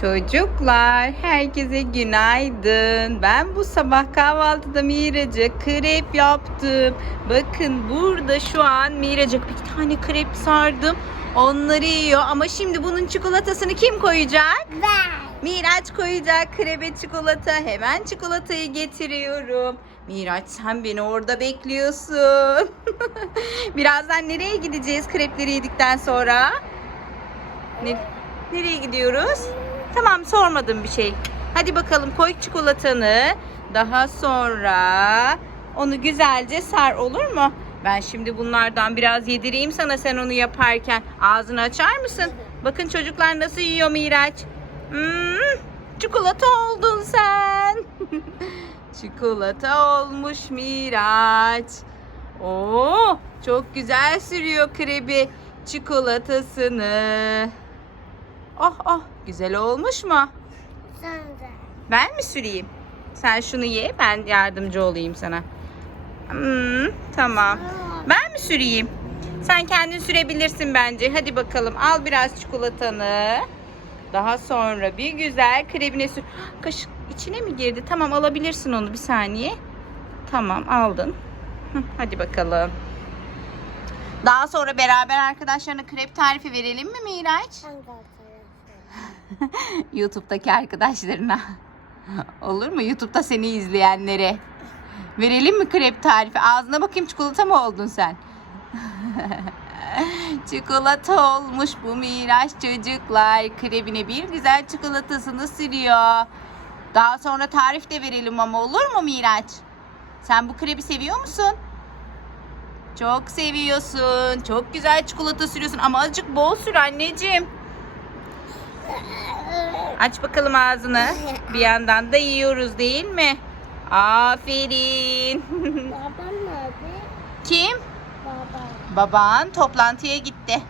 Çocuklar, herkese günaydın. Ben bu sabah kahvaltıda Miraç'a krep yaptım. Bakın burada şu an Miraç'a bir tane krep sardım. Onları yiyor ama şimdi bunun çikolatasını kim koyacak? Ben. Miraç koyacak krebe çikolata. Hemen çikolatayı getiriyorum. Miraç sen beni orada bekliyorsun. Birazdan nereye gideceğiz krepleri yedikten sonra? Ne, nereye gidiyoruz? Tamam sormadım bir şey. Hadi bakalım koy çikolatanı. Daha sonra onu güzelce sar olur mu? Ben şimdi bunlardan biraz yedireyim sana sen onu yaparken. Ağzını açar mısın? Bakın çocuklar nasıl yiyor Miraç. Hmm, çikolata oldun sen. çikolata olmuş Miraç. Oo, çok güzel sürüyor krebi çikolatasını. Oh oh, güzel olmuş mu? Sen de. Ben mi süreyim? Sen şunu ye, ben yardımcı olayım sana. Hmm, tamam. Ben mi süreyim? Sen kendin sürebilirsin bence. Hadi bakalım al biraz çikolatanı. Daha sonra bir güzel krebine sür. Kaşık içine mi girdi? Tamam alabilirsin onu bir saniye. Tamam aldın. Hadi bakalım. Daha sonra beraber arkadaşlarına krep tarifi verelim mi Miraç? Tarafı. YouTube'daki arkadaşlarına. Olur mu? YouTube'da seni izleyenlere. Verelim mi krep tarifi? Ağzına bakayım çikolata mı oldun sen? çikolata olmuş bu Miraç çocuklar. Krebine bir güzel çikolatasını sürüyor. Daha sonra tarif de verelim ama olur mu Miraç? Sen bu krebi seviyor musun? Çok seviyorsun. Çok güzel çikolata sürüyorsun ama azıcık bol sür anneciğim. Aç bakalım ağzını. Bir yandan da yiyoruz değil mi? Aferin. Babam nerede? Kim? Babam. Baban toplantıya gitti.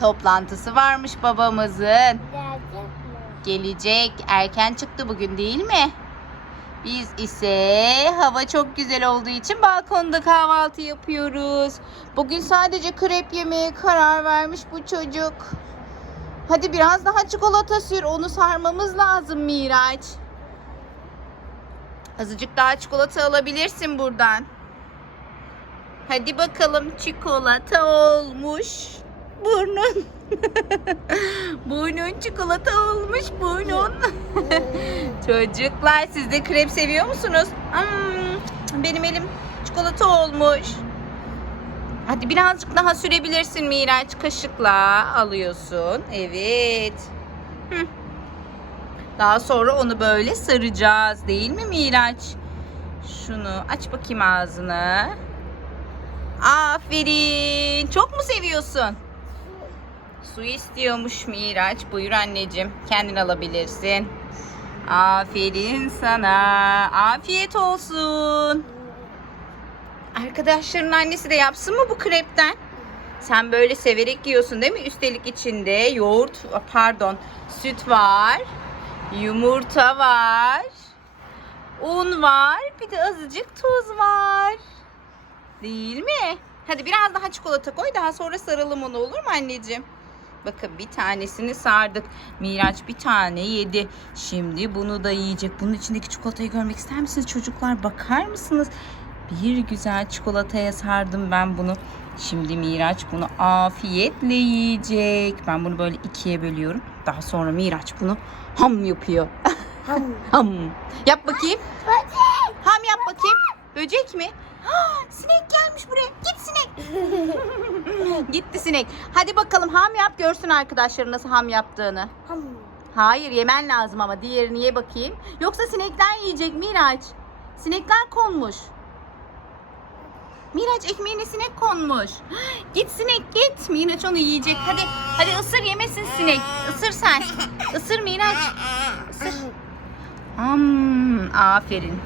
Toplantısı varmış babamızın. Gelecek mi? Gelecek. Erken çıktı bugün değil mi? Biz ise hava çok güzel olduğu için balkonda kahvaltı yapıyoruz. Bugün sadece krep yemeye karar vermiş bu çocuk. Hadi biraz daha çikolata sür. Onu sarmamız lazım Miraç. Azıcık daha çikolata alabilirsin buradan. Hadi bakalım çikolata olmuş. Burnun. burnun çikolata olmuş burnun. Çocuklar siz de krep seviyor musunuz? Hmm, benim elim çikolata olmuş. Hadi birazcık daha sürebilirsin Miraç. Kaşıkla alıyorsun. Evet. Daha sonra onu böyle saracağız değil mi Miraç? Şunu aç bakayım ağzını. Aferin. Çok mu seviyorsun? Su istiyormuş Miraç. Buyur anneciğim. Kendin alabilirsin. Aferin sana. Afiyet olsun. Arkadaşların annesi de yapsın mı bu krepten? Sen böyle severek yiyorsun değil mi? Üstelik içinde yoğurt, pardon, süt var, yumurta var, un var, bir de azıcık tuz var. Değil mi? Hadi biraz daha çikolata koy, daha sonra saralım onu olur mu anneciğim? Bakın bir tanesini sardık. Miraç bir tane yedi. Şimdi bunu da yiyecek. Bunun içindeki çikolatayı görmek ister misiniz çocuklar? Bakar mısınız? Bir güzel çikolataya sardım ben bunu. Şimdi Miraç bunu afiyetle yiyecek. Ben bunu böyle ikiye bölüyorum. Daha sonra Miraç bunu ham yapıyor. Ham. ham. Yap bakayım. Böcek. Ham yap bakayım. Böcek mi? Ah, sinek gelmiş buraya. Git sinek. Gitti sinek. Hadi bakalım ham yap görsün arkadaşların nasıl ham yaptığını. Ham. Hayır yemen lazım ama diğerini ye bakayım. Yoksa sinekler yiyecek Miraç. Sinekler konmuş. Miraç ekmeğine sinek konmuş. Git sinek git. Miraç onu yiyecek. Hadi hadi ısır yemesin sinek. Isır sen. Isır Miraç. Isır. Hmm, aferin.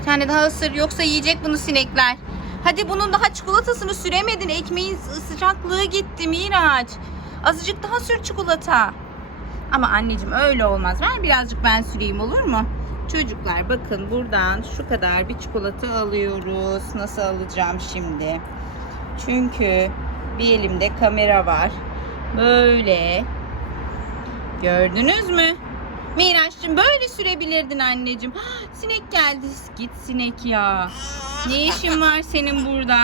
Bir tane daha ısır yoksa yiyecek bunu sinekler. Hadi bunun daha çikolatasını süremedin. Ekmeğin sı- sıcaklığı gitti Miraç. Azıcık daha sür çikolata. Ama anneciğim öyle olmaz. Ver birazcık ben süreyim olur mu? Çocuklar bakın buradan şu kadar bir çikolata alıyoruz. Nasıl alacağım şimdi? Çünkü bir elimde kamera var. Böyle Gördünüz mü? Miraç'cığım böyle sürebilirdin anneciğim. Sinek geldi. Git sinek ya. Ne işin var senin burada?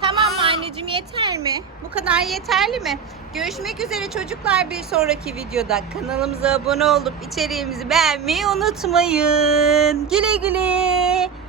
Tamam mı anneciğim yeter mi? Bu kadar yeterli mi? Görüşmek üzere çocuklar bir sonraki videoda. Kanalımıza abone olup içeriğimizi beğenmeyi unutmayın. Güle güle.